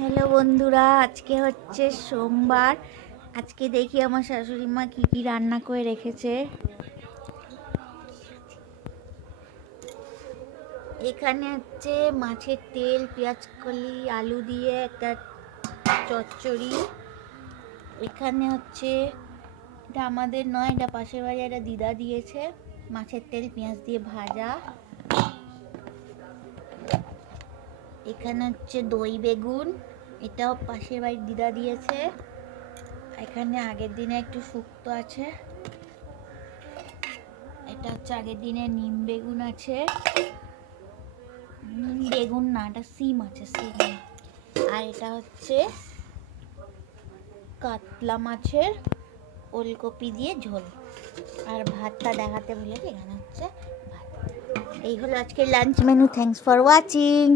Hello বন্ধুরা, আজকে হচ্ছে সোমবার। আজকে দেখি আমার শাশুড়ি মা কী কী রান্না করে রেখেছে। এখানে হচ্ছে মাছের তেল, পেঁয়াজ কলি, আলু দিয়ে একটা চচ্চড়ি। এখানে হচ্ছে, এটা আমাদের নয়, এটা পাশের বাড়ি একটা দিদা দিয়েছে, মাছের তেল পেঁয়াজ দিয়ে ভাজা। এখানে হচ্ছে দই বেগুন, এটাও পাশের বাড়ির দিদা দিয়েছে। এখানে আগের দিনে একটু শুক্তো আছে, এটা হচ্ছে আগের দিনে নিম বেগুন আছে, নিম বেগুন না, এটা সিম আছে, সিম। আর এটা হচ্ছে কাতলা মাছের ওলকপি দিয়ে ঝোল। আর ভাতটা দেখাতে ভুলে গেছি, এখানে হচ্ছে ভাত। এই হলো আজকের lunch menu. Thanks for watching.